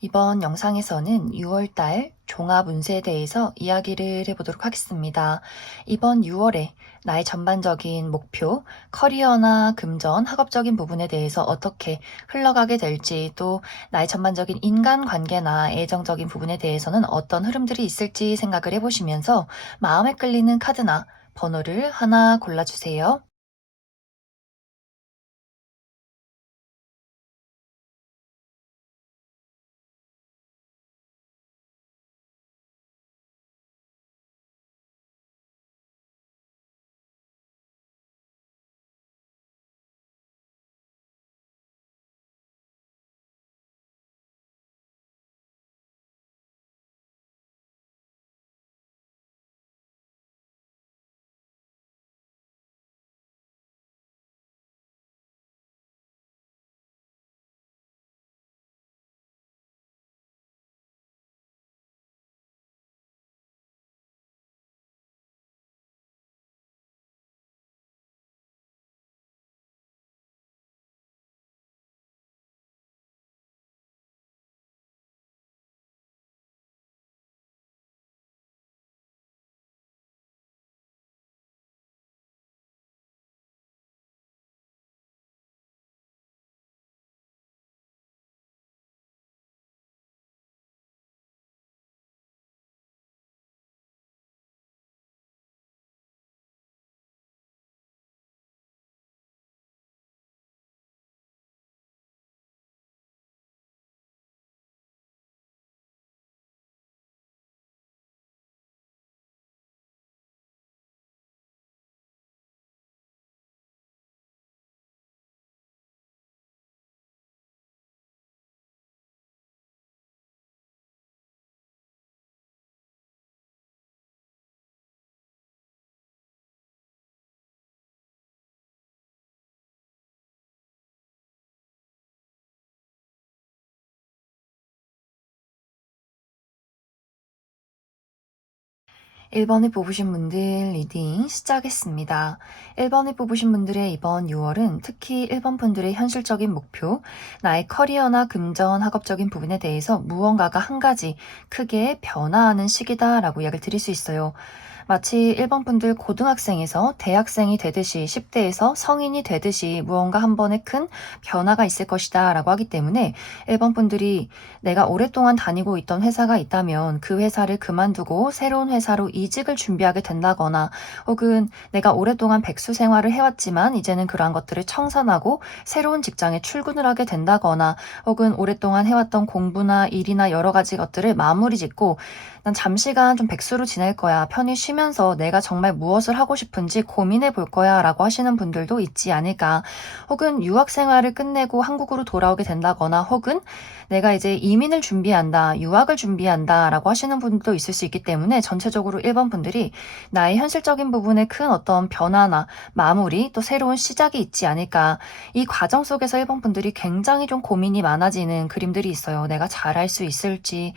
이번 영상에서는 6월달 종합 운세에 대해서 이야기를 해보도록 하겠습니다. 이번 6월에 나의 전반적인 목표, 커리어나 금전, 학업적인 부분에 대해서 어떻게 흘러가게 될지, 또 나의 전반적인 인간관계나 애정적인 부분에 대해서는 어떤 흐름들이 있을지 생각을 해보시면서 마음에 끌리는 카드나 번호를 하나 골라주세요. 1번을 뽑으신 분들 리딩 시작했습니다. 1번을 뽑으신 분들의 이번 6월은 특히 1번 분들의 현실적인 목표, 나의 커리어나 금전, 학업적인 부분에 대해서 무언가가 한 가지 크게 변화하는 시기다라고 이야기를 드릴 수 있어요. 마치 1번 분들 고등학생에서 대학생이 되듯이 10대에서 성인이 되듯이 무언가 한 번에 큰 변화가 있을 것이다 라고 하기 때문에 1번 분들이 내가 오랫동안 다니고 있던 회사가 있다면 그 회사를 그만두고 새로운 회사로 이직을 준비하게 된다거나, 혹은 내가 오랫동안 백수 생활을 해왔지만 이제는 그러한 것들을 청산하고 새로운 직장에 출근을 하게 된다거나, 혹은 오랫동안 해왔던 공부나 일이나 여러 가지 것들을 마무리 짓고 난 잠시간 좀 백수로 지낼 거야, 편히 쉬면서 내가 정말 무엇을 하고 싶은지 고민해 볼 거야 라고 하시는 분들도 있지 않을까. 혹은 유학 생활을 끝내고 한국으로 돌아오게 된다거나, 혹은 내가 이제 이민을 준비한다, 유학을 준비한다 라고 하시는 분도 있을 수 있기 때문에 전체적으로 1번 분들이 나의 현실적인 부분에 큰 어떤 변화나 마무리, 또 새로운 시작이 있지 않을까. 이 과정 속에서 1번 분들이 굉장히 좀 고민이 많아지는 그림들이 있어요. 내가 잘할 수 있을지,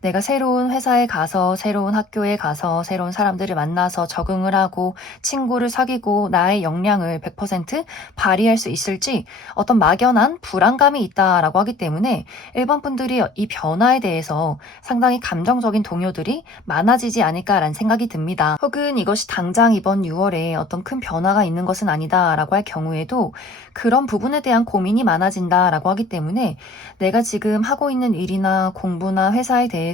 내가 새로운 회사에 가서, 새로운 학교에 가서, 새로운 사람들을 만나서 적응을 하고 친구를 사귀고 나의 역량을 100% 발휘할 수 있을지 어떤 막연한 불안감이 있다라고 하기 때문에 1번 분들이 이 변화에 대해서 상당히 감정적인 동요들이 많아지지 않을까라는 생각이 듭니다. 혹은 이것이 당장 이번 6월에 어떤 큰 변화가 있는 것은 아니다라고 할 경우에도 그런 부분에 대한 고민이 많아진다라고 하기 때문에 내가 지금 하고 있는 일이나 공부나 회사에 대해서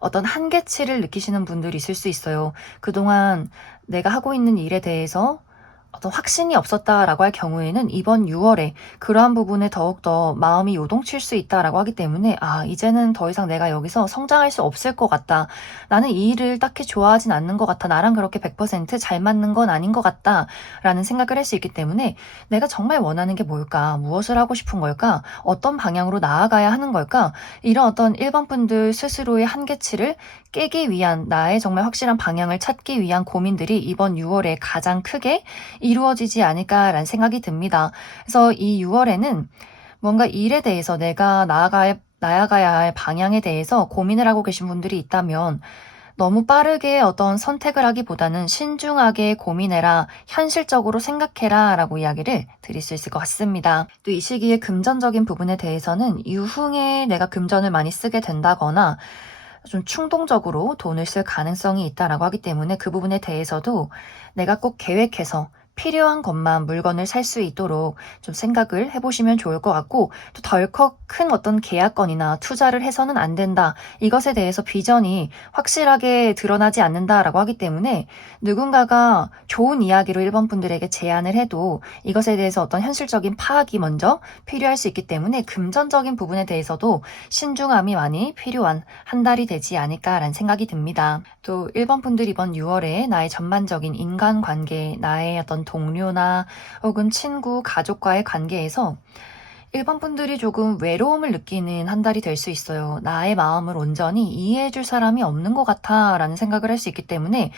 어떤 한계치를 느끼시는 분들이 있을 수 있어요. 그동안 내가 하고 있는 일에 대해서 어떤 확신이 없었다라고 할 경우에는 이번 6월에 그러한 부분에 더욱더 마음이 요동칠 수 있다라고 하기 때문에, 이제는 더 이상 내가 여기서 성장할 수 없을 것 같다. 나는 이 일을 딱히 좋아하진 않는 것 같아. 나랑 그렇게 100%잘 맞는 건 아닌 것 같다. 라는 생각을 할 수 있기 때문에 내가 정말 원하는 게 뭘까? 무엇을 하고 싶은 걸까? 어떤 방향으로 나아가야 하는 걸까? 이런 어떤 1번 분들 스스로의 한계치를 깨기 위한, 나의 정말 확실한 방향을 찾기 위한 고민들이 이번 6월에 가장 크게 이루어지지 않을까라는 생각이 듭니다. 그래서 이 6월에는 뭔가 일에 대해서 내가 나아가야 할 방향에 대해서 고민을 하고 계신 분들이 있다면, 너무 빠르게 어떤 선택을 하기보다는 신중하게 고민해라, 현실적으로 생각해라 라고 이야기를 드릴 수 있을 것 같습니다. 또 이 시기에 금전적인 부분에 대해서는 유흥에 내가 금전을 많이 쓰게 된다거나 좀 충동적으로 돈을 쓸 가능성이 있다라고 하기 때문에 그 부분에 대해서도 내가 꼭 계획해서 필요한 것만 물건을 살 수 있도록 좀 생각을 해보시면 좋을 것 같고, 또 덜컥 큰 어떤 계약건이나 투자를 해서는 안 된다, 이것에 대해서 비전이 확실하게 드러나지 않는다라고 하기 때문에 누군가가 좋은 이야기로 1번 분들에게 제안을 해도 이것에 대해서 어떤 현실적인 파악이 먼저 필요할 수 있기 때문에 금전적인 부분에 대해서도 신중함이 많이 필요한 한 달이 되지 않을까라는 생각이 듭니다. 또 1번 분들 이번 6월에 나의 전반적인 인간관계, 나의 어떤 동료나 혹은 친구, 가족과의 관계에서 1번 분들이 조금 외로움을 느끼는 한 달이 될 수 있어요. 나의 마음을 온전히 이해해줄 사람이 없는 것 같아 라는 생각을 할 수 있기 때문에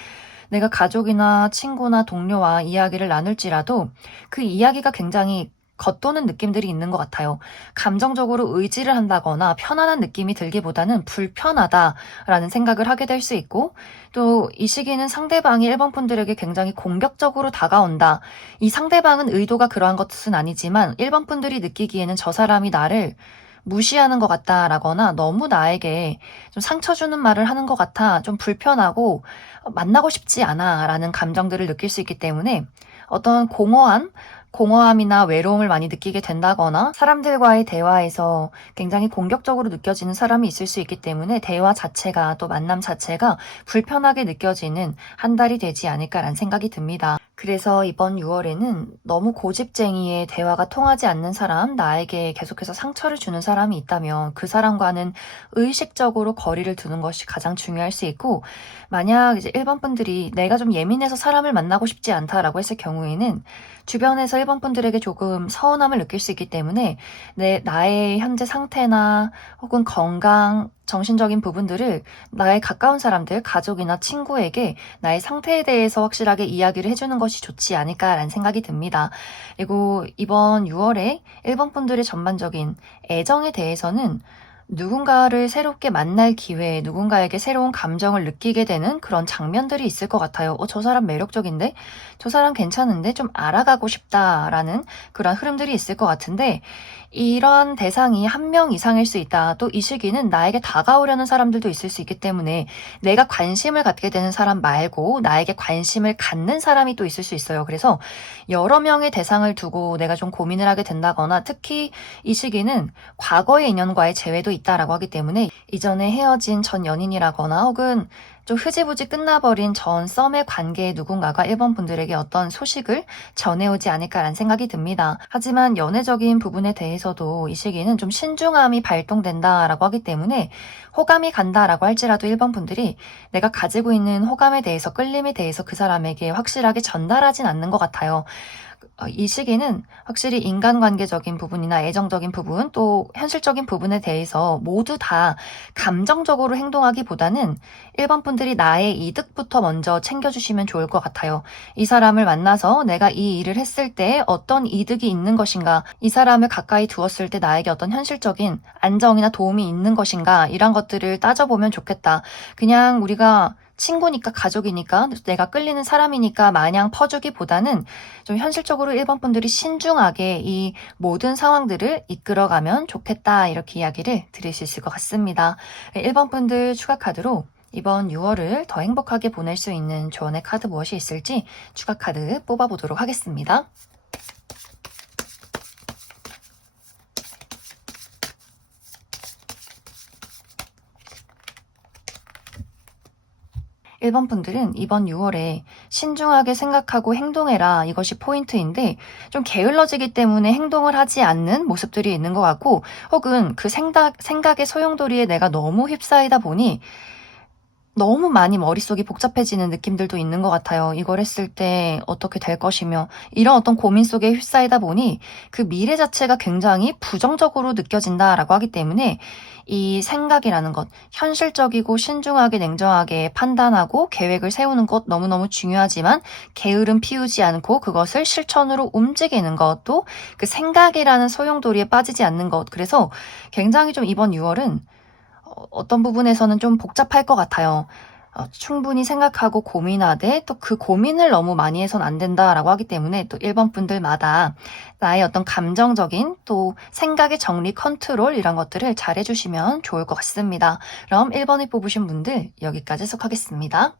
내가 가족이나 친구나 동료와 이야기를 나눌지라도 그 이야기가 굉장히 겉도는 느낌들이 있는 것 같아요. 감정적으로 의지를 한다거나 편안한 느낌이 들기보다는 불편하다라는 생각을 하게 될 수 있고, 또 이 시기는 상대방이 1번 분들에게 굉장히 공격적으로 다가온다. 이 상대방은 의도가 그러한 것은 아니지만 1번 분들이 느끼기에는 저 사람이 나를 무시하는 것 같다라거나 너무 나에게 좀 상처 주는 말을 하는 것 같아, 좀 불편하고 만나고 싶지 않아 라는 감정들을 느낄 수 있기 때문에 어떤 공허함이나 외로움을 많이 느끼게 된다거나 사람들과의 대화에서 굉장히 공격적으로 느껴지는 사람이 있을 수 있기 때문에 대화 자체가, 또 만남 자체가 불편하게 느껴지는 한 달이 되지 않을까라는 생각이 듭니다. 그래서 이번 6월에는 너무 고집쟁이의 대화가 통하지 않는 사람, 나에게 계속해서 상처를 주는 사람이 있다면 그 사람과는 의식적으로 거리를 두는 것이 가장 중요할 수 있고, 만약 이제 1번 분들이 내가 좀 예민해서 사람을 만나고 싶지 않다라고 했을 경우에는 주변에서 1번 분들에게 조금 서운함을 느낄 수 있기 때문에 나의 현재 상태나 혹은 건강, 정신적인 부분들을 나의 가까운 사람들, 가족이나 친구에게 나의 상태에 대해서 확실하게 이야기를 해주는 것이 좋지 않을까라는 생각이 듭니다. 그리고 이번 6월에 1번 분들의 전반적인 애정에 대해서는 누군가를 새롭게 만날 기회, 누군가에게 새로운 감정을 느끼게 되는 그런 장면들이 있을 것 같아요. 저 사람 매력적인데? 저 사람 괜찮은데? 좀 알아가고 싶다라는 그런 흐름들이 있을 것 같은데, 이런 대상이 한 명 이상일 수 있다. 또 이 시기는 나에게 다가오려는 사람들도 있을 수 있기 때문에 내가 관심을 갖게 되는 사람 말고 나에게 관심을 갖는 사람이 또 있을 수 있어요. 그래서 여러 명의 대상을 두고 내가 좀 고민을 하게 된다거나, 특히 이 시기는 과거의 인연과의 재회도 있다라고 하기 때문에 이전에 헤어진 전 연인이라거나 혹은 좀 흐지부지 끝나버린 전 썸의 관계의 누군가가 1번 분들에게 어떤 소식을 전해오지 않을까라는 생각이 듭니다. 하지만 연애적인 부분에 대해서도 이 시기는 좀 신중함이 발동된다라고 하기 때문에 호감이 간다라고 할지라도 1번 분들이 내가 가지고 있는 호감에 대해서, 끌림에 대해서 그 사람에게 확실하게 전달하진 않는 것 같아요. 이 시기는 확실히 인간관계적인 부분이나 애정적인 부분, 또 현실적인 부분에 대해서 모두 다 감정적으로 행동하기보다는 1번 분들이 나의 이득부터 먼저 챙겨주시면 좋을 것 같아요. 이 사람을 만나서 내가 이 일을 했을 때 어떤 이득이 있는 것인가, 이 사람을 가까이 두었을 때 나에게 어떤 현실적인 안정이나 도움이 있는 것인가, 이런 것들을 따져보면 좋겠다. 그냥 우리가 친구니까, 가족이니까, 내가 끌리는 사람이니까 마냥 퍼주기보다는 좀 현실적으로 1번 분들이 신중하게 이 모든 상황들을 이끌어가면 좋겠다, 이렇게 이야기를 드릴 수 있을 것 같습니다. 1번 분들 추가 카드로 이번 6월을 더 행복하게 보낼 수 있는 조언의 카드 무엇이 있을지 추가 카드 뽑아보도록 하겠습니다. 1번 분들은 이번 6월에 신중하게 생각하고 행동해라, 이것이 포인트인데, 좀 게을러지기 때문에 행동을 하지 않는 모습들이 있는 것 같고, 혹은 그 생각의 소용돌이에 내가 너무 휩싸이다 보니 너무 많이 머릿속이 복잡해지는 느낌들도 있는 것 같아요. 이걸 했을 때 어떻게 될 것이며, 이런 어떤 고민 속에 휩싸이다 보니 그 미래 자체가 굉장히 부정적으로 느껴진다라고 하기 때문에 이 생각이라는 것, 현실적이고 신중하게 냉정하게 판단하고 계획을 세우는 것 너무너무 중요하지만, 게으름 피우지 않고 그것을 실천으로 움직이는 것도 그 생각이라는 소용돌이에 빠지지 않는 것. 그래서 굉장히 좀 이번 6월은 어떤 부분에서는 좀 복잡할 것 같아요. 충분히 생각하고 고민하되 또 그 고민을 너무 많이 해선 안 된다라고 하기 때문에 또 1번 분들마다 나의 어떤 감정적인 또 생각의 정리 컨트롤 이런 것들을 잘 해주시면 좋을 것 같습니다. 그럼 1번을 뽑으신 분들 여기까지 해석하겠습니다.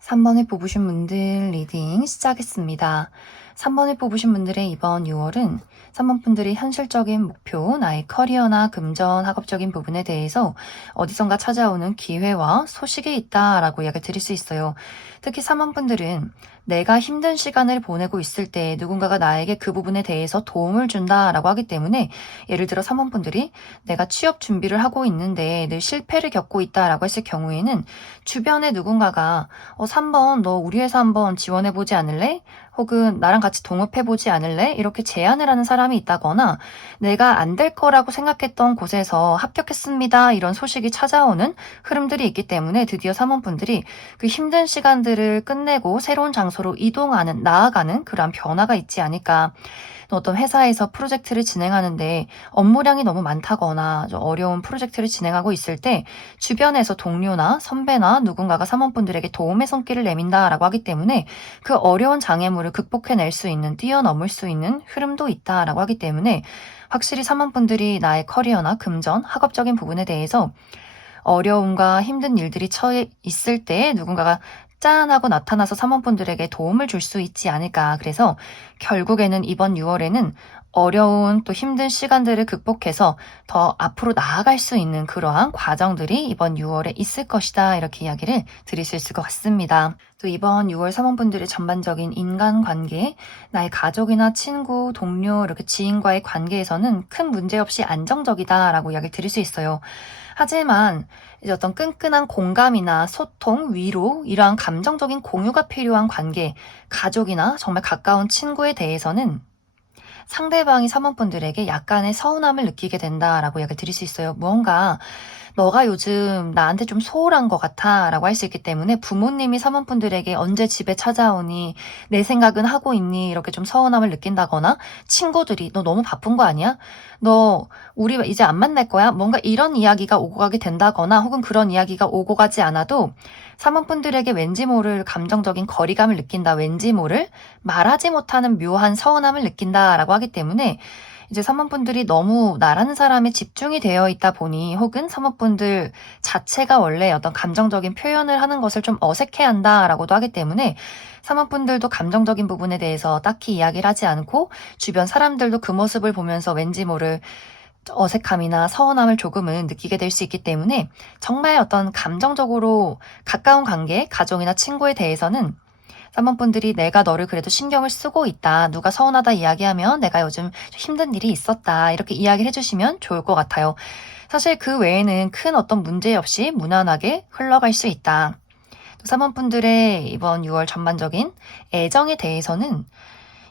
3번을 뽑으신 분들 리딩 시작했습니다. 3번을 뽑으신 분들의 이번 6월은 3번 분들이 현실적인 목표, 나의 커리어나 금전, 학업적인 부분에 대해서 어디선가 찾아오는 기회와 소식이 있다라고 이야기를 드릴 수 있어요. 특히 3번 분들은 내가 힘든 시간을 보내고 있을 때 누군가가 나에게 그 부분에 대해서 도움을 준다라고 하기 때문에 예를 들어 3번 분들이 내가 취업 준비를 하고 있는데 늘 실패를 겪고 있다라고 했을 경우에는 주변에 누군가가 3번 너 우리 회사 한번 지원해보지 않을래? 혹은 나랑 같이 동업해보지 않을래? 이렇게 제안을 하는 사람이 있다거나 내가 안 될 거라고 생각했던 곳에서 합격했습니다. 이런 소식이 찾아오는 흐름들이 있기 때문에 드디어 3원 분들이 그 힘든 시간들을 끝내고 새로운 장소로 이동하는, 나아가는 그러한 변화가 있지 않을까. 어떤 회사에서 프로젝트를 진행하는데 업무량이 너무 많다거나 어려운 프로젝트를 진행하고 있을 때 주변에서 동료나 선배나 누군가가 사원분들에게 도움의 손길을 내민다라고 하기 때문에 그 어려운 장애물을 극복해낼 수 있는, 뛰어넘을 수 있는 흐름도 있다라고 하기 때문에 확실히 사원분들이 나의 커리어나 금전, 학업적인 부분에 대해서 어려움과 힘든 일들이 처해 있을 때 누군가가 짠 하고 나타나서 사원분들에게 도움을 줄 수 있지 않을까. 그래서 결국에는 이번 6월에는 어려운 또 힘든 시간들을 극복해서 더 앞으로 나아갈 수 있는 그러한 과정들이 이번 6월에 있을 것이다. 이렇게 이야기를 드릴 수 있을 것 같습니다. 또 이번 6월 사원분들의 전반적인 인간관계, 나의 가족이나 친구, 동료, 이렇게 지인과의 관계에서는 큰 문제 없이 안정적이다라고 이야기를 드릴 수 있어요. 하지만 이제 어떤 끈끈한 공감이나 소통, 위로, 이러한 감정적인 공유가 필요한 관계, 가족이나 정말 가까운 친구에 대해서는 상대방이 사원분들에게 약간의 서운함을 느끼게 된다라고 이야기를 드릴 수 있어요. 무언가 너가 요즘 나한테 좀 소홀한 것 같아 라고 할 수 있기 때문에 부모님이 사원분들에게 언제 집에 찾아오니 내 생각은 하고 있니 이렇게 좀 서운함을 느낀다거나 친구들이 너 너무 바쁜 거 아니야? 너 우리 이제 안 만날 거야? 뭔가 이런 이야기가 오고 가게 된다거나 혹은 그런 이야기가 오고 가지 않아도 사원분들에게 왠지 모를 감정적인 거리감을 느낀다. 왠지 모를 말하지 못하는 묘한 서운함을 느낀다라고 하기 때문에 이제 사모분들이 너무 나라는 사람에 집중이 되어 있다 보니 혹은 사모분들 자체가 원래 어떤 감정적인 표현을 하는 것을 좀 어색해한다라고도 하기 때문에 사모분들도 감정적인 부분에 대해서 딱히 이야기를 하지 않고 주변 사람들도 그 모습을 보면서 왠지 모를 어색함이나 서운함을 조금은 느끼게 될 수 있기 때문에 정말 어떤 감정적으로 가까운 관계, 가족이나 친구에 대해서는 사모분들이 내가 너를 그래도 신경을 쓰고 있다. 누가 서운하다 이야기하면 내가 요즘 힘든 일이 있었다. 이렇게 이야기를 해주시면 좋을 것 같아요. 사실 그 외에는 큰 어떤 문제 없이 무난하게 흘러갈 수 있다. 사모분들의 이번 6월 전반적인 애정에 대해서는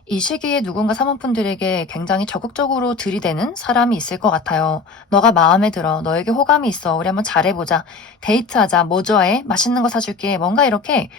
이 시기에 누군가 사모분들에게 굉장히 적극적으로 들이대는 사람이 있을 것 같아요. 너가 마음에 들어. 너에게 호감이 있어. 우리 한번 잘해보자. 데이트하자. 뭐 좋아해? 맛있는 거 사줄게. 뭔가 이렇게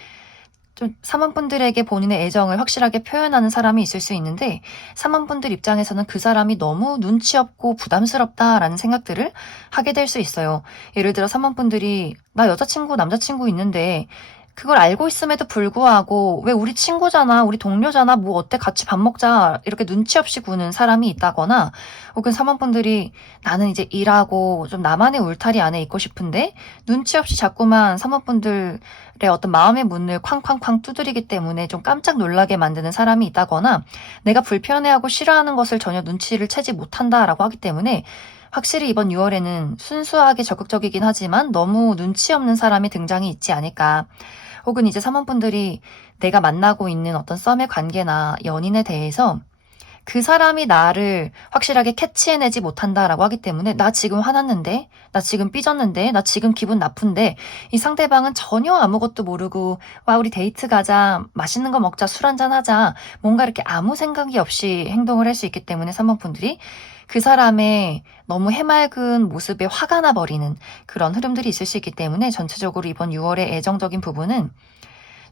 좀 사모분들에게 본인의 애정을 확실하게 표현하는 사람이 있을 수 있는데 사모분들 입장에서는 그 사람이 너무 눈치 없고 부담스럽다라는 생각들을 하게 될 수 있어요. 예를 들어 사모분들이 나 여자친구, 남자친구 있는데 그걸 알고 있음에도 불구하고 왜 우리 친구잖아, 우리 동료잖아, 뭐 어때 같이 밥 먹자 이렇게 눈치 없이 구는 사람이 있다거나 혹은 사모분들이 나는 이제 일하고 좀 나만의 울타리 안에 있고 싶은데 눈치 없이 자꾸만 사모분들의 어떤 마음의 문을 쾅쾅쾅 두드리기 때문에 좀 깜짝 놀라게 만드는 사람이 있다거나 내가 불편해하고 싫어하는 것을 전혀 눈치를 채지 못한다라고 하기 때문에 확실히 이번 6월에는 순수하게 적극적이긴 하지만 너무 눈치 없는 사람이 등장이 있지 않을까. 혹은 이제 사모분들이 내가 만나고 있는 어떤 썸의 관계나 연인에 대해서 그 사람이 나를 확실하게 캐치해내지 못한다라고 하기 때문에 나 지금 화났는데, 나 지금 삐졌는데, 나 지금 기분 나쁜데 이 상대방은 전혀 아무것도 모르고 와 우리 데이트 가자, 맛있는 거 먹자, 술 한잔 하자 뭔가 이렇게 아무 생각이 없이 행동을 할 수 있기 때문에 사모분들이 그 사람의 너무 해맑은 모습에 화가 나버리는 그런 흐름들이 있을 수 있기 때문에 전체적으로 이번 6월의 애정적인 부분은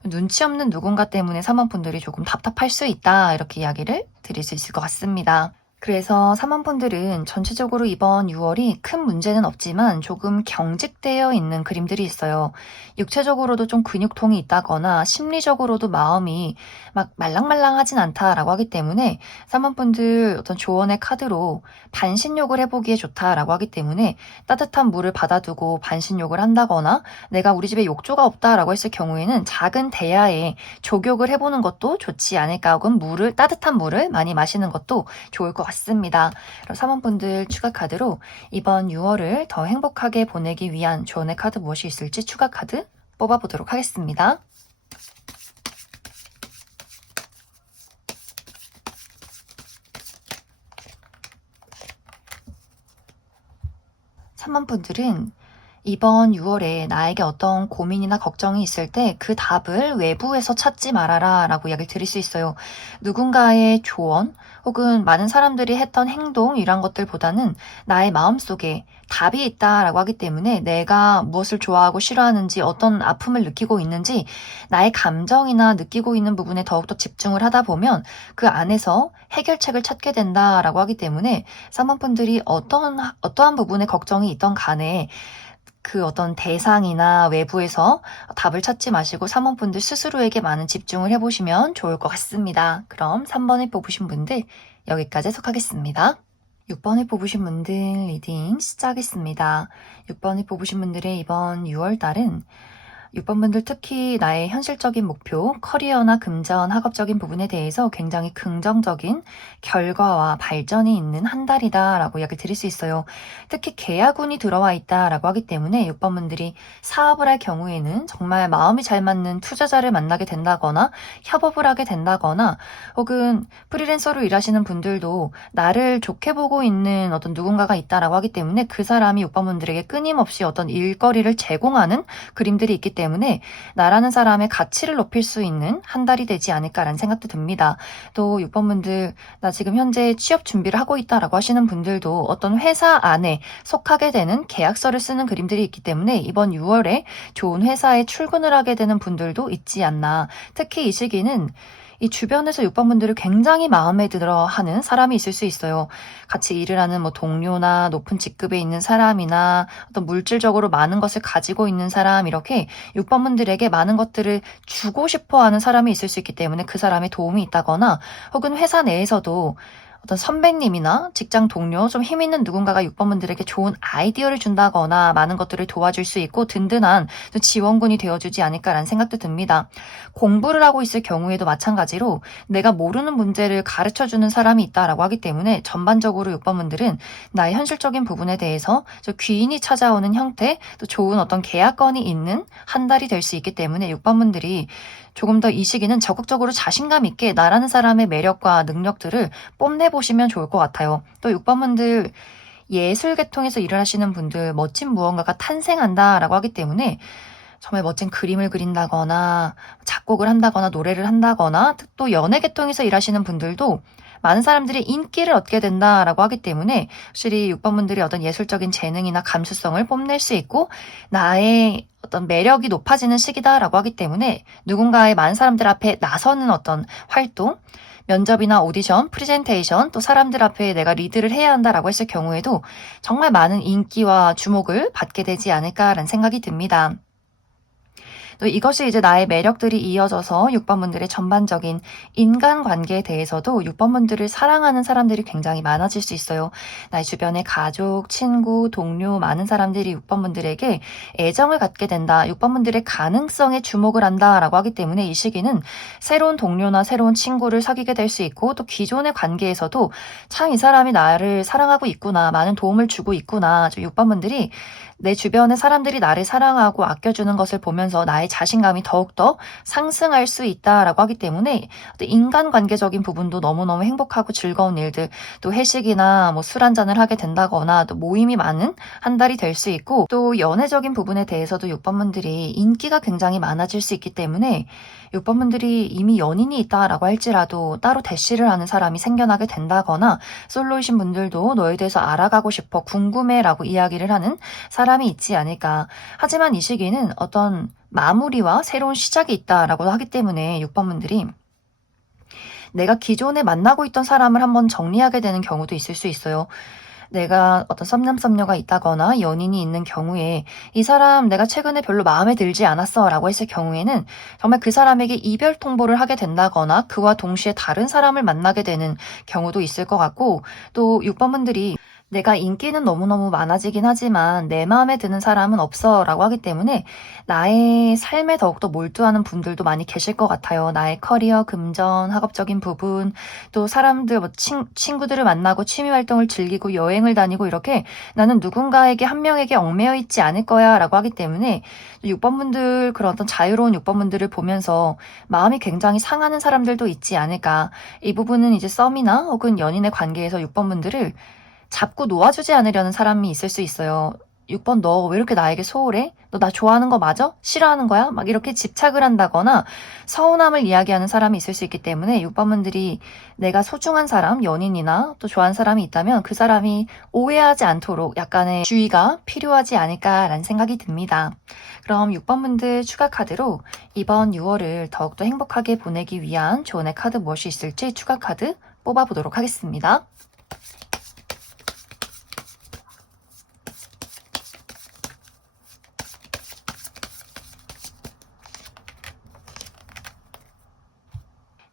눈치 없는 누군가 때문에 사모분들이 조금 답답할 수 있다 이렇게 이야기를 드릴 수 있을 것 같습니다. 그래서 사모분들은 전체적으로 이번 6월이 큰 문제는 없지만 조금 경직되어 있는 그림들이 있어요. 육체적으로도 좀 근육통이 있다거나 심리적으로도 마음이 막 말랑말랑하진 않다라고 하기 때문에 사모분들 어떤 조언의 카드로 반신욕을 해보기에 좋다라고 하기 때문에 따뜻한 물을 받아두고 반신욕을 한다거나 내가 우리 집에 욕조가 없다라고 했을 경우에는 작은 대야에 족욕을 해보는 것도 좋지 않을까, 혹은 따뜻한 물을 많이 마시는 것도 좋을 것 같습니다. 그럼 사모분들 추가 카드로 이번 6월을 더 행복하게 보내기 위한 조언의 카드 무엇이 있을지 추가 카드 뽑아보도록 하겠습니다. 사모분들은 이번 6월에 나에게 어떤 고민이나 걱정이 있을 때 그 답을 외부에서 찾지 말아라 라고 이야기를 드릴 수 있어요. 누군가의 조언 혹은 많은 사람들이 했던 행동 이런 것들보다는 나의 마음속에 답이 있다라고 하기 때문에 내가 무엇을 좋아하고 싫어하는지, 어떤 아픔을 느끼고 있는지 나의 감정이나 느끼고 있는 부분에 더욱더 집중을 하다 보면 그 안에서 해결책을 찾게 된다라고 하기 때문에 사모분들이 어떠한 부분에 걱정이 있던 간에 그 어떤 대상이나 외부에서 답을 찾지 마시고 사모분들 스스로에게 많은 집중을 해보시면 좋을 것 같습니다. 그럼 3번을 뽑으신 분들 여기까지 해석하겠습니다. 6번을 뽑으신 분들 리딩 시작하겠습니다. 6번을 뽑으신 분들의 이번 6월달은 6번 분들 특히 나의 현실적인 목표, 커리어나 금전, 학업적인 부분에 대해서 굉장히 긍정적인 결과와 발전이 있는 한 달이다라고 이야기 드릴 수 있어요. 특히 계약운이 들어와 있다라고 하기 때문에 6번 분들이 사업을 할 경우에는 정말 마음이 잘 맞는 투자자를 만나게 된다거나 협업을 하게 된다거나, 혹은 프리랜서로 일하시는 분들도 나를 좋게 보고 있는 어떤 누군가가 있다라고 하기 때문에 그 사람이 6번 분들에게 끊임없이 어떤 일거리를 제공하는 그림들이 있기 때문에 나라는 사람의 가치를 높일 수 있는 한 달이 되지 않을까라는 생각도 듭니다. 또 6번 분들, 나 지금 현재 취업 준비를 하고 있다라고 하시는 분들도 어떤 회사 안에 속하게 되는 계약서를 쓰는 그림들이 있기 때문에 이번 6월에 좋은 회사에 출근을 하게 되는 분들도 있지 않나. 특히 이 시기는 이 주변에서 6번 분들을 굉장히 마음에 들어 하는 사람이 있을 수 있어요. 같이 일을 하는 뭐 동료나 높은 직급에 있는 사람이나 어떤 물질적으로 많은 것을 가지고 있는 사람, 이렇게 6번 분들에게 많은 것들을 주고 싶어 하는 사람이 있을 수 있기 때문에 그 사람의 도움이 있다거나, 혹은 회사 내에서도 어떤 선배님이나 직장 동료, 좀 힘 있는 누군가가 6번 분들에게 좋은 아이디어를 준다거나 많은 것들을 도와줄 수 있고 든든한 지원군이 되어주지 않을까라는 생각도 듭니다. 공부를 하고 있을 경우에도 마찬가지로 내가 모르는 문제를 가르쳐주는 사람이 있다라고 하기 때문에 전반적으로 6번 분들은 나의 현실적인 부분에 대해서 귀인이 찾아오는 형태, 또 좋은 어떤 계약건이 있는 한 달이 될 수 있기 때문에 6번 분들이 조금 더 이 시기는 적극적으로 자신감 있게 나라는 사람의 매력과 능력들을 뽐내보시면 좋을 것 같아요. 또 6번 분들, 예술 계통에서 일을 하시는 분들 멋진 무언가가 탄생한다라고 하기 때문에 정말 멋진 그림을 그린다거나 작곡을 한다거나 노래를 한다거나, 또 연예 계통에서 일하시는 분들도 많은 사람들이 인기를 얻게 된다라고 하기 때문에 확실히 6번 분들이 어떤 예술적인 재능이나 감수성을 뽐낼 수 있고 나의 어떤 매력이 높아지는 시기다라고 하기 때문에 누군가의 많은 사람들 앞에 나서는 어떤 활동, 면접이나 오디션, 프레젠테이션, 또 사람들 앞에 내가 리드를 해야 한다라고 했을 경우에도 정말 많은 인기와 주목을 받게 되지 않을까라는 생각이 듭니다. 또 이것이 이제 나의 매력들이 이어져서 6번 분들의 전반적인 인간관계에 대해서도 6번 분들을 사랑하는 사람들이 굉장히 많아질 수 있어요. 나의 주변의 가족, 친구, 동료, 많은 사람들이 6번 분들에게 애정을 갖게 된다. 6번 분들의 가능성에 주목을 한다라고 하기 때문에 이 시기는 새로운 동료나 새로운 친구를 사귀게 될 수 있고, 또 기존의 관계에서도 참 이 사람이 나를 사랑하고 있구나, 많은 도움을 주고 있구나. 6번 분들이 내 주변의 사람들이 나를 사랑하고 아껴주는 것을 보면서 나의 자신감이 더욱더 상승할 수 있다라고 하기 때문에 또 인간관계적인 부분도 너무너무 행복하고 즐거운 일들, 또 회식이나 뭐 술 한잔을 하게 된다거나 또 모임이 많은 한 달이 될 수 있고, 또 연애적인 부분에 대해서도 6번 분들이 인기가 굉장히 많아질 수 있기 때문에 6번 분들이 이미 연인이 있다라고 할지라도 따로 대시를 하는 사람이 생겨나게 된다거나, 솔로이신 분들도 너에 대해서 알아가고 싶어 궁금해라고 이야기를 하는 사람이 있지 않을까. 하지만 이 시기는 어떤 마무리와 새로운 시작이 있다라고 하기 때문에 6번 분들이 내가 기존에 만나고 있던 사람을 한번 정리하게 되는 경우도 있을 수 있어요. 내가 어떤 썸남썸녀가 있다거나 연인이 있는 경우에 이 사람 내가 최근에 별로 마음에 들지 않았어 라고 했을 경우에는 정말 그 사람에게 이별 통보를 하게 된다거나 그와 동시에 다른 사람을 만나게 되는 경우도 있을 것 같고, 또 6번분들이 내가 인기는 너무너무 많아지긴 하지만 내 마음에 드는 사람은 없어 라고 하기 때문에 나의 삶에 더욱더 몰두하는 분들도 많이 계실 것 같아요. 나의 커리어, 금전, 학업적인 부분, 또 사람들, 친구들을 만나고 취미 활동을 즐기고 여행을 다니고 이렇게 나는 누군가에게 한 명에게 얽매여 있지 않을 거야 라고 하기 때문에 6번분들 그런 어떤 자유로운 6번분들을 보면서 마음이 굉장히 상하는 사람들도 있지 않을까. 이 부분은 이제 썸이나 혹은 연인의 관계에서 6번분들을 잡고 놓아주지 않으려는 사람이 있을 수 있어요. 6번 너 왜 이렇게 나에게 소홀해? 너 나 좋아하는 거 맞아? 싫어하는 거야? 막 이렇게 집착을 한다거나 서운함을 이야기하는 사람이 있을 수 있기 때문에 6번분들이 내가 소중한 사람, 연인이나 또 좋아하는 사람이 있다면 그 사람이 오해하지 않도록 약간의 주의가 필요하지 않을까라는 생각이 듭니다. 그럼 6번분들 추가 카드로 이번 6월을 더욱더 행복하게 보내기 위한 조언의 카드 무엇이 있을지 추가 카드 뽑아보도록 하겠습니다.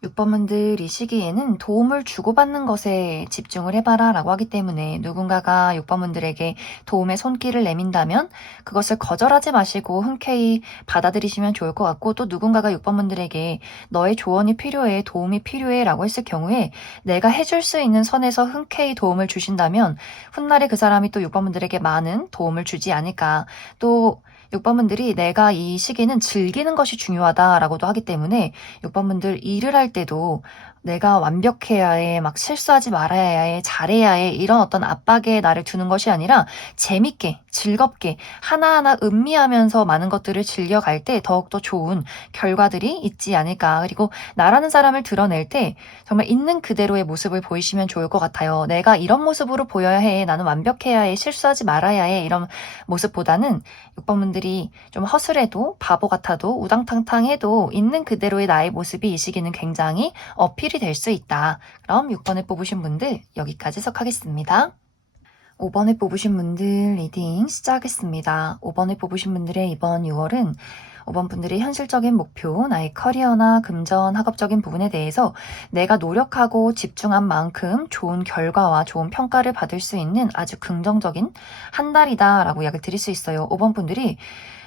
6번분들 이 시기에는 도움을 주고받는 것에 집중을 해봐라 라고 하기 때문에 누군가가 6번분들에게 도움의 손길을 내민다면 그것을 거절하지 마시고 흔쾌히 받아들이시면 좋을 것 같고, 또 누군가가 6번분들에게 너의 조언이 필요해, 도움이 필요해 라고 했을 경우에 내가 해줄 수 있는 선에서 흔쾌히 도움을 주신다면 훗날에 그 사람이 또 6번분들에게 많은 도움을 주지 않을까. 또 6번분들이 내가 이 시기는 즐기는 것이 중요하다라고도 하기 때문에 6번분들 일을 할 때도 내가 완벽해야 해, 막 실수하지 말아야 해, 잘해야 해, 이런 어떤 압박에 나를 두는 것이 아니라 재밌게, 즐겁게, 하나하나 음미하면서 많은 것들을 즐겨갈 때 더욱더 좋은 결과들이 있지 않을까. 그리고 나라는 사람을 드러낼 때 정말 있는 그대로의 모습을 보이시면 좋을 것 같아요. 내가 이런 모습으로 보여야 해, 나는 완벽해야 해, 실수하지 말아야 해, 이런 모습보다는 6번분들이 좀 허술해도 바보 같아도 우당탕탕해도 있는 그대로의 나의 모습이 이 시기는 굉장히 어필이 될 수 있다. 그럼 6번을 뽑으신 분들 여기까지 해석하겠습니다. 5번을 뽑으신 분들 리딩 시작하겠습니다. 5번을 뽑으신 분들의 이번 6월은 5번 분들의 현실적인 목표, 나의 커리어나 금전, 학업적인 부분에 대해서 내가 노력하고 집중한 만큼 좋은 결과와 좋은 평가를 받을 수 있는 아주 긍정적인 한 달이다라고 이야기를 드릴 수 있어요. 5번 분들이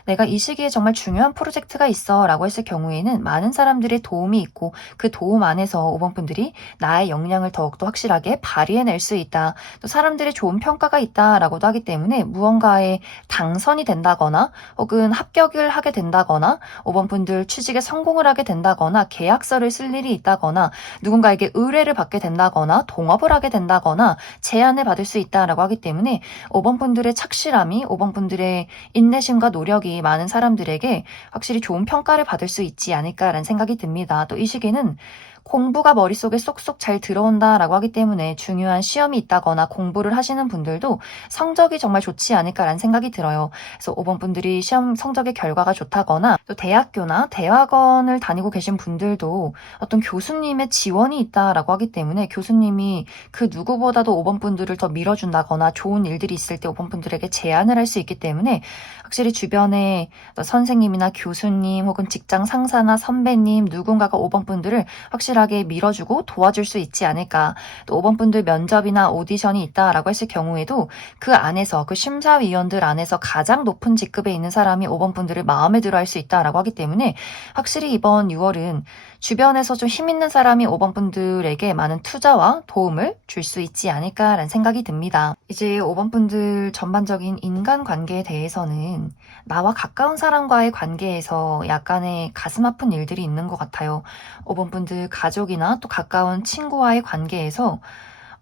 내가 이 시기에 정말 중요한 프로젝트가 있어 라고 했을 경우에는 많은 사람들의 도움이 있고 그 도움 안에서 5번 분들이 나의 역량을 더욱더 확실하게 발휘해낼 수 있다. 또 사람들의 좋은 평가가 있다라고도 하기 때문에 무언가에 당선이 된다거나 혹은 합격을 하게 된다거나 5번 분들 취직에 성공을 하게 된다거나 계약서를 쓸 일이 있다거나 누군가에게 의뢰를 받게 된다거나 동업을 하게 된다거나 제안을 받을 수 있다라고 하기 때문에 5번 분들의 착실함이 5번 분들의 인내심과 노력이 많은 사람들에게 확실히 좋은 평가를 받을 수 있지 않을까라는 생각이 듭니다. 또 이 시기는 공부가 머릿속에 쏙쏙 잘 들어온다라고 하기 때문에 중요한 시험이 있다거나 공부를 하시는 분들도 성적이 정말 좋지 않을까라는 생각이 들어요. 그래서 5번 분들이 시험 성적의 결과가 좋다거나 또 대학교나 대학원을 다니고 계신 분들도 어떤 교수님의 지원이 있다라고 하기 때문에 교수님이 그 누구보다도 5번 분들을 더 밀어준다거나 좋은 일들이 있을 때 5번 분들에게 제안을 할 수 있기 때문에 확실히 주변에 선생님이나 교수님 혹은 직장 상사나 선배님 누군가가 5번 분들을 확실하게 밀어주고 도와줄 수 있지 않을까. 또 5번 분들 면접이나 오디션이 있다라고 했을 경우에도 그 안에서 그 심사위원들 안에서 가장 높은 직급에 있는 사람이 5번 분들을 마음에 들어 할 수 있다라고 하기 때문에 확실히 이번 6월은 주변에서 좀 힘 있는 사람이 5번 분들에게 많은 투자와 도움을 줄 수 있지 않을까라는 생각이 듭니다. 이제 5번 분들 전반적인 인간관계에 대해서는 나와 가까운 사람과의 관계에서 약간의 가슴 아픈 일들이 있는 것 같아요. 5번 분들 가족이나 또 가까운 친구와의 관계에서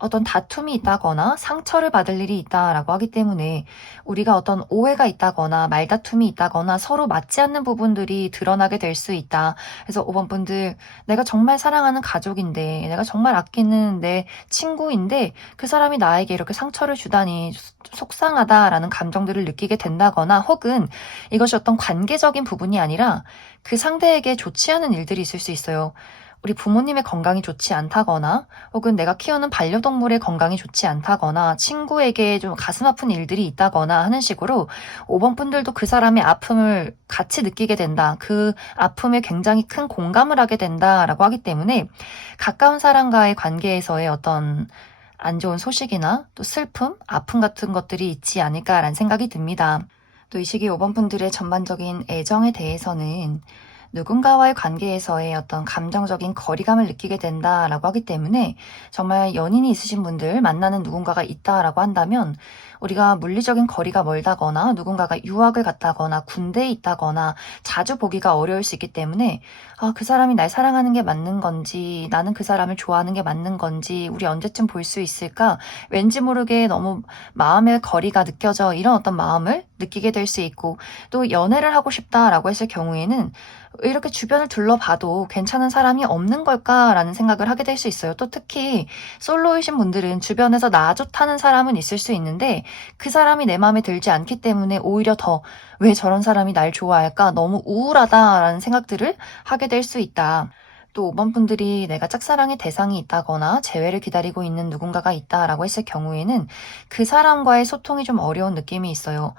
어떤 다툼이 있다거나 상처를 받을 일이 있다라고 하기 때문에 우리가 어떤 오해가 있다거나 말다툼이 있다거나 서로 맞지 않는 부분들이 드러나게 될 수 있다. 그래서 5번 분들 내가 정말 사랑하는 가족인데 내가 정말 아끼는 내 친구인데 그 사람이 나에게 이렇게 상처를 주다니 속상하다라는 감정들을 느끼게 된다거나 혹은 이것이 어떤 관계적인 부분이 아니라 그 상대에게 좋지 않은 일들이 있을 수 있어요. 우리 부모님의 건강이 좋지 않다거나 혹은 내가 키우는 반려동물의 건강이 좋지 않다거나 친구에게 좀 가슴 아픈 일들이 있다거나 하는 식으로 5번 분들도 그 사람의 아픔을 같이 느끼게 된다. 그 아픔에 굉장히 큰 공감을 하게 된다라고 하기 때문에 가까운 사람과의 관계에서의 어떤 안 좋은 소식이나 또 슬픔, 아픔 같은 것들이 있지 않을까라는 생각이 듭니다. 또 이 시기 5번 분들의 전반적인 애정에 대해서는 누군가와의 관계에서의 어떤 감정적인 거리감을 느끼게 된다라고 하기 때문에 정말 연인이 있으신 분들 만나는 누군가가 있다라고 한다면 우리가 물리적인 거리가 멀다거나 누군가가 유학을 갔다거나 군대에 있다거나 자주 보기가 어려울 수 있기 때문에 그 사람이 날 사랑하는 게 맞는 건지 나는 그 사람을 좋아하는 게 맞는 건지 우리 언제쯤 볼 수 있을까 왠지 모르게 너무 마음의 거리가 느껴져 이런 어떤 마음을 느끼게 될 수 있고 또 연애를 하고 싶다라고 했을 경우에는 이렇게 주변을 둘러봐도 괜찮은 사람이 없는 걸까라는 생각을 하게 될 수 있어요. 또 특히 솔로이신 분들은 주변에서 나 좋다는 사람은 있을 수 있는데 그 사람이 내 마음에 들지 않기 때문에 오히려 더 왜 저런 사람이 날 좋아할까? 너무 우울하다라는 생각들을 하게 될 수 있다. 또 5번 분들이 내가 짝사랑의 대상이 있다거나 재회를 기다리고 있는 누군가가 있다라고 했을 경우에는 그 사람과의 소통이 좀 어려운 느낌이 있어요.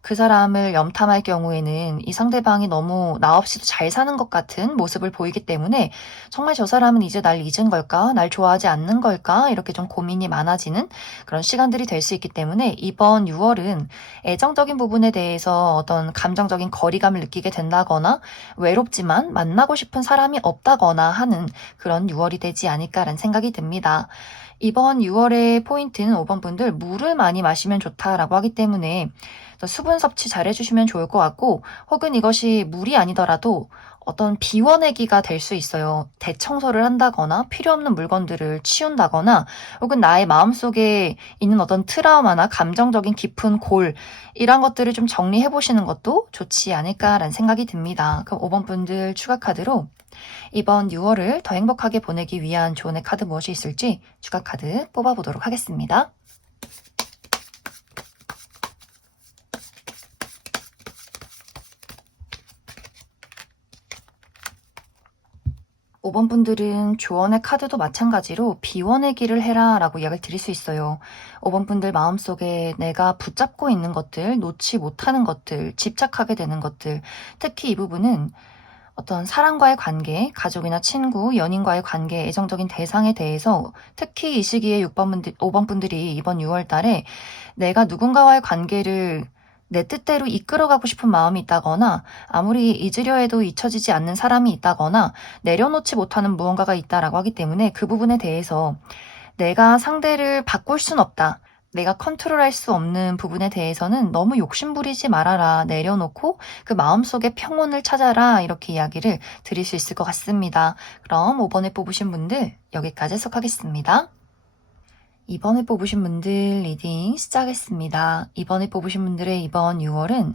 그 사람을 염탐할 경우에는 이 상대방이 너무 나 없이도 잘 사는 것 같은 모습을 보이기 때문에 정말 저 사람은 이제 날 잊은 걸까? 날 좋아하지 않는 걸까? 이렇게 좀 고민이 많아지는 그런 시간들이 될 수 있기 때문에 이번 6월은 애정적인 부분에 대해서 어떤 감정적인 거리감을 느끼게 된다거나 외롭지만 만나고 싶은 사람이 없다거나 하는 그런 6월이 되지 않을까라는 생각이 듭니다. 이번 6월의 포인트는 5번 분들 물을 많이 마시면 좋다라고 하기 때문에 수분 섭취 잘 해주시면 좋을 것 같고 혹은 이것이 물이 아니더라도 어떤 비워내기가 될 수 있어요. 대청소를 한다거나 필요 없는 물건들을 치운다거나 혹은 나의 마음속에 있는 어떤 트라우마나 감정적인 깊은 골 이런 것들을 좀 정리해 보시는 것도 좋지 않을까라는 생각이 듭니다. 그럼 5번 분들 추가 카드로 이번 6월을 더 행복하게 보내기 위한 조언의 카드 무엇이 있을지 추가 카드 뽑아보도록 하겠습니다. 5번 분들은 조언의 카드도 마찬가지로 비워내기를 해라 라고 이야기를 드릴 수 있어요. 5번 분들 마음속에 내가 붙잡고 있는 것들, 놓지 못하는 것들, 집착하게 되는 것들, 특히 이 부분은 어떤 사람과의 관계, 가족이나 친구, 연인과의 관계, 애정적인 대상에 대해서 특히 이 시기에 6번 분들, 5번 분들이 이번 6월 달에 내가 누군가와의 관계를 내 뜻대로 이끌어가고 싶은 마음이 있다거나 아무리 잊으려 해도 잊혀지지 않는 사람이 있다거나 내려놓지 못하는 무언가가 있다라고 하기 때문에 그 부분에 대해서 내가 상대를 바꿀 순 없다. 내가 컨트롤할 수 없는 부분에 대해서는 너무 욕심부리지 말아라. 내려놓고 그 마음속의 평온을 찾아라. 이렇게 이야기를 드릴 수 있을 것 같습니다. 그럼 5번에 뽑으신 분들 여기까지 해석하겠습니다. 2번에 뽑으신 분들 리딩 시작했습니다. 2번에 뽑으신 분들의 이번 6월은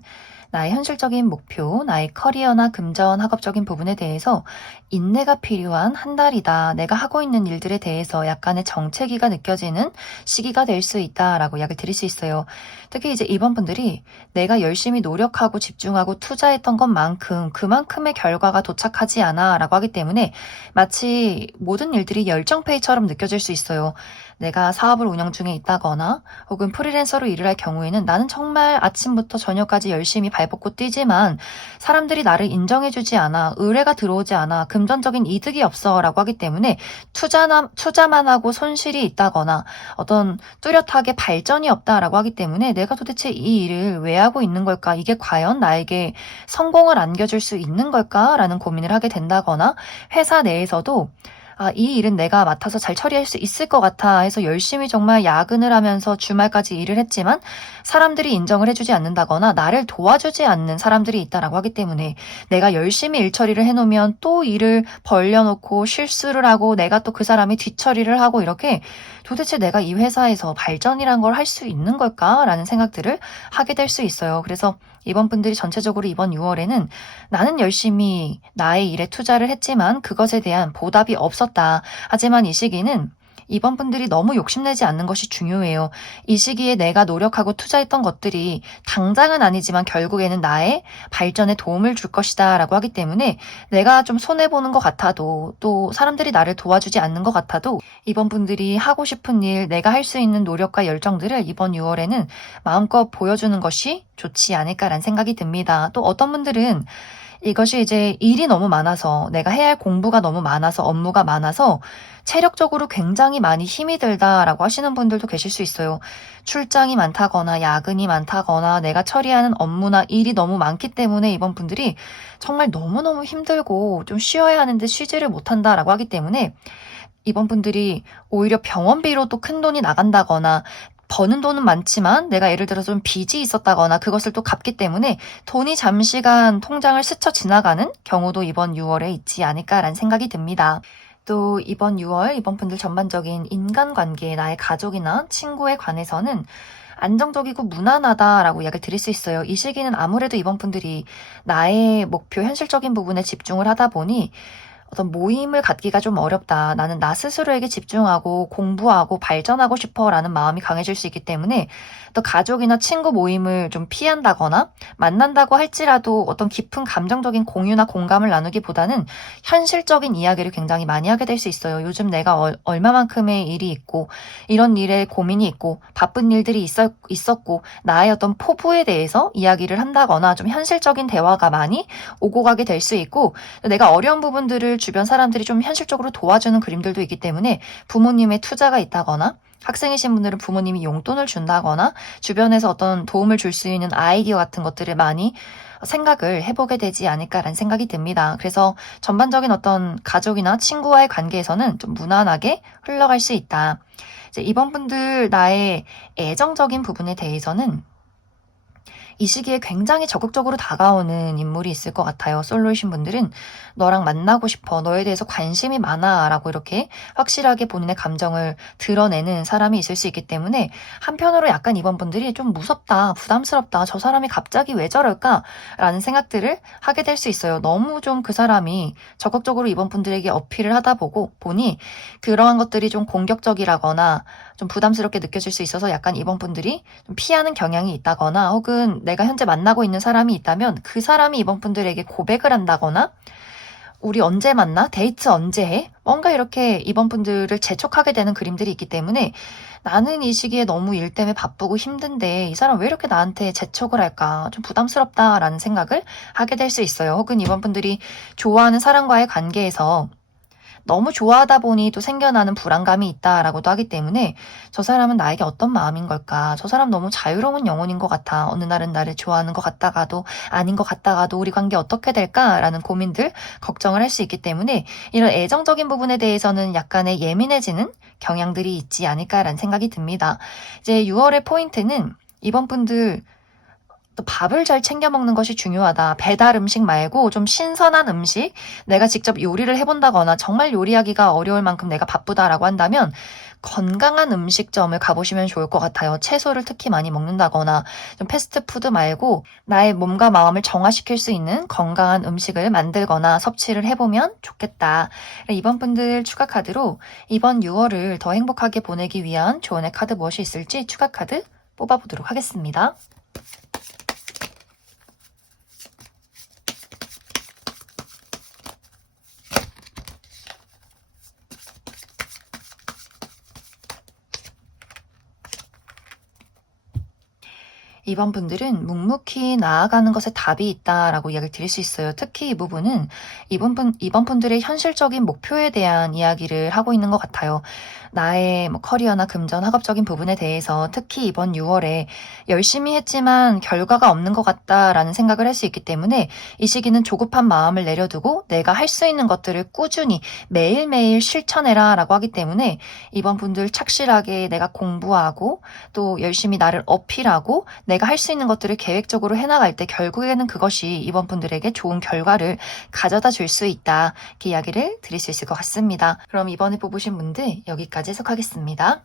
나의 현실적인 목표, 나의 커리어나 금전, 학업적인 부분에 대해서 인내가 필요한 한 달이다. 내가 하고 있는 일들에 대해서 약간의 정체기가 느껴지는 시기가 될 수 있다라고 이야기를 드릴 수 있어요. 특히 이제 이번 분들이 내가 열심히 노력하고 집중하고 투자했던 것만큼 그만큼의 결과가 도착하지 않아 라고 하기 때문에 마치 모든 일들이 열정페이처럼 느껴질 수 있어요. 내가 사업을 운영 중에 있다거나 혹은 프리랜서로 일을 할 경우에는 나는 정말 아침부터 저녁까지 열심히 발벗고 뛰지만 사람들이 나를 인정해주지 않아, 의뢰가 들어오지 않아, 금전적인 이득이 없어 라고 하기 때문에 투자만 하고 손실이 있다거나 어떤 뚜렷하게 발전이 없다라고 하기 때문에 내가 도대체 이 일을 왜 하고 있는 걸까? 이게 과연 나에게 성공을 안겨줄 수 있는 걸까? 라는 고민을 하게 된다거나 회사 내에서도 이 일은 내가 맡아서 잘 처리할 수 있을 것 같아 해서 열심히 정말 야근을 하면서 주말까지 일을 했지만 사람들이 인정을 해주지 않는다거나 나를 도와주지 않는 사람들이 있다라고 하기 때문에 내가 열심히 일 처리를 해놓으면 또 일을 벌려놓고 실수를 하고 내가 또 그 사람이 뒷처리를 하고 이렇게 도대체 내가 이 회사에서 발전이란 걸 할 수 있는 걸까라는 생각들을 하게 될 수 있어요. 그래서 이번 분들이 전체적으로 이번 6월에는 나는 열심히 나의 일에 투자를 했지만 그것에 대한 보답이 없었다. 하지만 이 시기는 이번 분들이 너무 욕심내지 않는 것이 중요해요. 이 시기에 내가 노력하고 투자했던 것들이 당장은 아니지만 결국에는 나의 발전에 도움을 줄 것이다 라고 하기 때문에 내가 좀 손해보는 것 같아도 또 사람들이 나를 도와주지 않는 것 같아도 이번 분들이 하고 싶은 일, 내가 할 수 있는 노력과 열정들을 이번 6월에는 마음껏 보여주는 것이 좋지 않을까라는 생각이 듭니다. 또 어떤 분들은 이것이 이제 일이 너무 많아서 내가 해야 할 공부가 너무 많아서 업무가 많아서 체력적으로 굉장히 많이 힘이 들다라고 하시는 분들도 계실 수 있어요. 출장이 많다거나 야근이 많다거나 내가 처리하는 업무나 일이 너무 많기 때문에 이번 분들이 정말 너무너무 힘들고 좀 쉬어야 하는데 쉬지를 못한다라고 하기 때문에 이번 분들이 오히려 병원비로 또 큰 돈이 나간다거나 버는 돈은 많지만 내가 예를 들어서 좀 빚이 있었다거나 그것을 또 갚기 때문에 돈이 잠시간 통장을 스쳐 지나가는 경우도 이번 6월에 있지 않을까라는 생각이 듭니다. 또 이번 6월 이번 분들 전반적인 인간관계, 나의 가족이나 친구에 관해서는 안정적이고 무난하다라고 이야기를 드릴 수 있어요. 이 시기는 아무래도 이번 분들이 나의 목표, 현실적인 부분에 집중을 하다 보니 어떤 모임을 갖기가 좀 어렵다. 나는 나 스스로에게 집중하고 공부하고 발전하고 싶어 라는 마음이 강해질 수 있기 때문에 또 가족이나 친구 모임을 좀 피한다거나 만난다고 할지라도 어떤 깊은 감정적인 공유나 공감을 나누기보다는 현실적인 이야기를 굉장히 많이 하게 될 수 있어요. 요즘 내가 얼마만큼의 일이 있고 이런 일에 고민이 있고 바쁜 일들이 있었고 나의 어떤 포부에 대해서 이야기를 한다거나 좀 현실적인 대화가 많이 오고 가게 될 수 있고 내가 어려운 부분들을 주변 사람들이 좀 현실적으로 도와주는 그림들도 있기 때문에 부모님의 투자가 있다거나 학생이신 분들은 부모님이 용돈을 준다거나 주변에서 어떤 도움을 줄 수 있는 아이디어 같은 것들을 많이 생각을 해보게 되지 않을까라는 생각이 듭니다. 그래서 전반적인 어떤 가족이나 친구와의 관계에서는 좀 무난하게 흘러갈 수 있다. 이제 이번 분들 나의 애정적인 부분에 대해서는 이 시기에 굉장히 적극적으로 다가오는 인물이 있을 것 같아요. 솔로이신 분들은 너랑 만나고 싶어, 너에 대해서 관심이 많아 라고 이렇게 확실하게 본인의 감정을 드러내는 사람이 있을 수 있기 때문에 한편으로 약간 이번 분들이 좀 무섭다, 부담스럽다, 저 사람이 갑자기 왜 저럴까 라는 생각들을 하게 될 수 있어요. 너무 좀 그 사람이 적극적으로 이번 분들에게 어필을 하다 보니 그러한 것들이 좀 공격적이라거나 좀 부담스럽게 느껴질 수 있어서 약간 이번 분들이 좀 피하는 경향이 있다거나 혹은 내가 현재 만나고 있는 사람이 있다면 그 사람이 이번 분들에게 고백을 한다거나 우리 언제 만나? 데이트 언제 해? 뭔가 이렇게 이번 분들을 재촉하게 되는 그림들이 있기 때문에 나는 이 시기에 너무 일 때문에 바쁘고 힘든데 이 사람 왜 이렇게 나한테 재촉을 할까? 좀 부담스럽다라는 생각을 하게 될 수 있어요. 혹은 이번 분들이 좋아하는 사람과의 관계에서 너무 좋아하다 보니 또 생겨나는 불안감이 있다라고도 하기 때문에 저 사람은 나에게 어떤 마음인 걸까? 저 사람 너무 자유로운 영혼인 것 같아. 어느 날은 나를 좋아하는 것 같다가도 아닌 것 같다가도 우리 관계 어떻게 될까라는 고민들, 걱정을 할 수 있기 때문에 이런 애정적인 부분에 대해서는 약간의 예민해지는 경향들이 있지 않을까라는 생각이 듭니다. 이제 6월의 포인트는 이번 분들 또 밥을 잘 챙겨 먹는 것이 중요하다. 배달 음식 말고 좀 신선한 음식, 내가 직접 요리를 해본다거나 정말 요리하기가 어려울 만큼 내가 바쁘다라고 한다면 건강한 음식점을 가보시면 좋을 것 같아요. 채소를 특히 많이 먹는다거나 좀 패스트푸드 말고 나의 몸과 마음을 정화시킬 수 있는 건강한 음식을 만들거나 섭취를 해보면 좋겠다. 이번 분들 추가 카드로 이번 6월을 더 행복하게 보내기 위한 조언의 카드 무엇이 있을지 추가 카드 뽑아보도록 하겠습니다. 이번 분들은 묵묵히 나아가는 것에 답이 있다라고 이야기를 드릴 수 있어요. 특히 이 부분은 이번 분들의 현실적인 목표에 대한 이야기를 하고 있는 것 같아요. 나의 커리어나 금전, 학업적인 부분에 대해서 특히 이번 6월에 열심히 했지만 결과가 없는 것 같다라는 생각을 할 수 있기 때문에 이 시기는 조급한 마음을 내려두고 내가 할 수 있는 것들을 꾸준히 매일매일 실천해라 라고 하기 때문에 이번 분들 착실하게 내가 공부하고 또 열심히 나를 어필하고 내가 할 수 있는 것들을 계획적으로 해나갈 때 결국에는 그것이 이번 분들에게 좋은 결과를 가져다 줄 수 있다. 이렇게 이야기를 드릴 수 있을 것 같습니다. 그럼 이번에 뽑으신 분들 여기까지 해석하겠습니다.